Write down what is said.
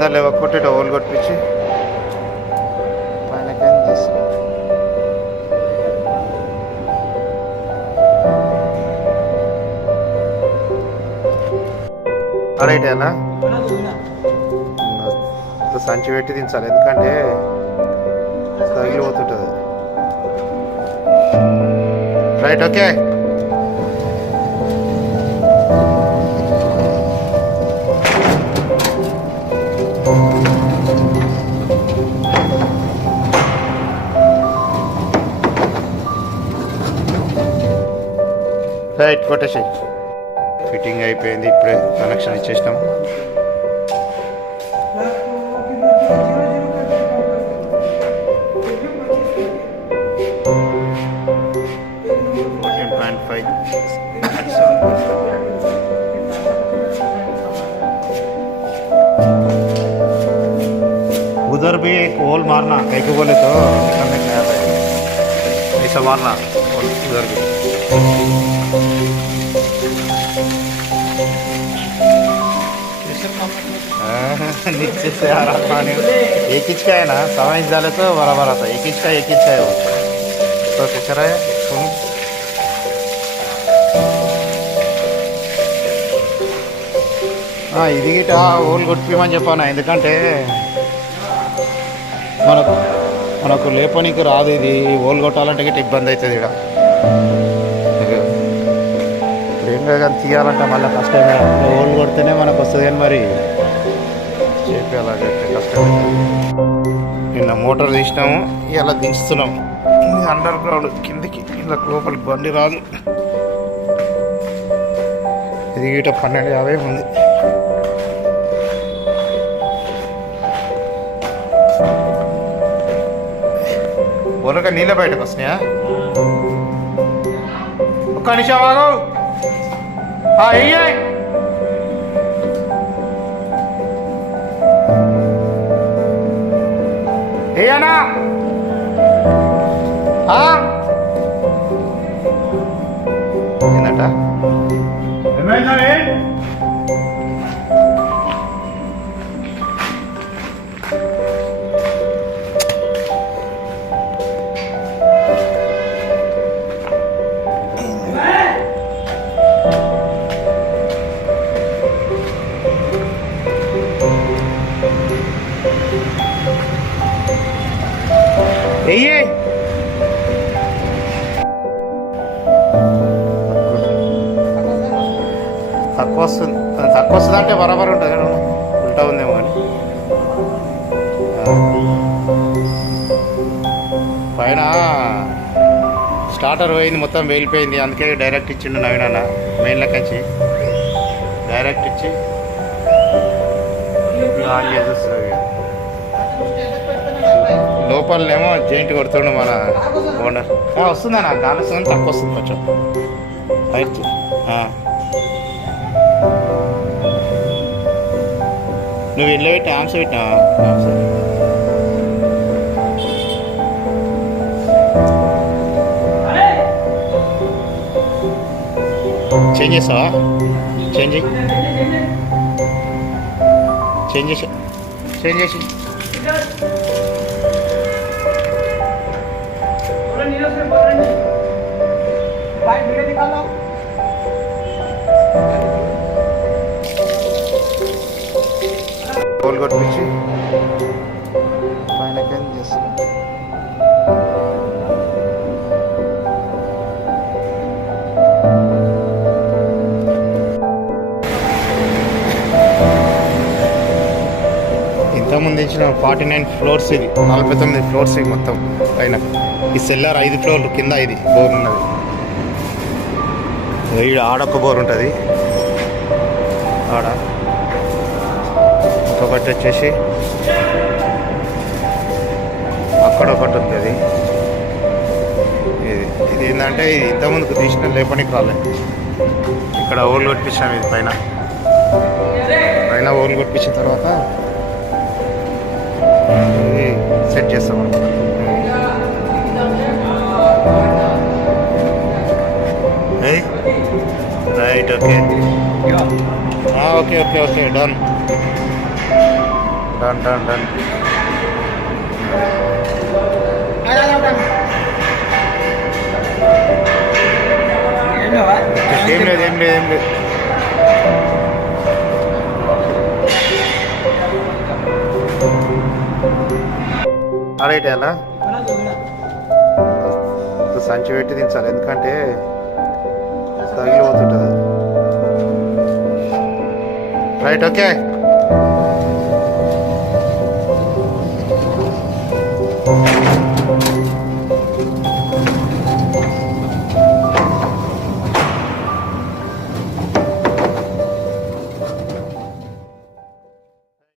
కింద లేవకొట్టి ఇట్లా ఓలు కొట్టించి పైన తీసి అడైటేనా సంచి పెట్టి దించాలి, ఎందుకంటే తగిలిపోతుంటుంది. Right, okay. రైట్, కొట్టేసి ఫిట్టింగ్ అయిపోయింది. ఇప్పుడే కనెక్షన్ ఇచ్చేసినాం. उधर भी एक होल मारना, कहीं को बोले तो निकलने का है, ऐसा मारना उधर भी. नीचे से आ रहा पानी. एक इंच का है ना, 1.25 इंच डाले तो बराबर आता है. 1 इंच का है वो. तो कैसा रहा है सुन. ఇది గిట ఓల్ కొట్టిమని చెప్పాను, ఎందుకంటే మనకు లేపనికి రాదు. ఇది ఓల్ కొట్టాలంటే గిట్ట ఇబ్బంది అవుతుంది. ఇక్కడ ఇప్పుడు ఏం కానీ తీయాలంటే మళ్ళీ కష్టమే. ఓల్ కొడితేనే మనకు వస్తుంది, కానీ మరి చేయాలంటే కష్టమే. నిన్న మోటార్ తీసినాము, ఇలా దించుతున్నాము. ఇది అండర్ గ్రౌండ్ కిందికి, ఇలా లోపలికి బండి రాదు. ఇది గిట 1250 ఉంది. బోలక నీళ్ళ బయటకు వస్తున్నాయా? ఒక్క నిమిషం ఆగు. ఏయనా ఏంటంట? తక్కువ వస్తుంది అంటే బరాబర్ ఉంటుంది కదా, ఉల్టా ఉందేమో అని. పైన స్టార్టర్ పోయింది, మొత్తం వెళ్ళిపోయింది. అందుకే డైరెక్ట్ ఇచ్చిండు నవీన్ అన్న. మెయిన్లోకి వచ్చి డైరెక్ట్ ఇచ్చి ఆన్ చేసేస్తుంది. లోపలనేమో జెయింట్ కొడుతుండు మన ఓనర్. వస్తుందన్నా, గాలి వస్తుంది, తక్కువ వస్తుంది కొంచెం హైట్. నువ్వు ఇల్లు పెట్టి ఆమ్స్ పెట్టినా చేంజ్ చేస్తావా? చేంజ్ చేసి గోల్ కొట్టించి పైన చేస్తాం. ఇంతకుముందు ఇచ్చిన 49 ఫ్లోర్స్, ఇది 49 ఫ్లోర్స్ ఇది మొత్తం పైన. ఈ సెల్లార్ 5 ఫ్లోర్లు, కింద 5 బోర్ ఉన్నది. ఆడొక్క బోర్ ఉంటుంది, ఆడ ఒకటి వచ్చేసి అక్కడ ఒకటి ఉంది. అది ఇది ఏంటంటే ఇది ఇంతకుముందుకు తీసిన లేపనికి రాలేదు. ఇక్కడ ఓళ్ళు కొట్టించాము. ఇది పైన ఓళ్ళు కొట్టించిన తర్వాత ఇది సెట్ చేస్తాం అనమాట. Right, okay okay okay okay done. Done done done. ఏం లేదు ఏం లేదు ఏం లేదు. అడైతే అలా సంచి పెట్టి దించాలి, ఎందుకంటే తగిలిపోతుంటుంది. Right, okay.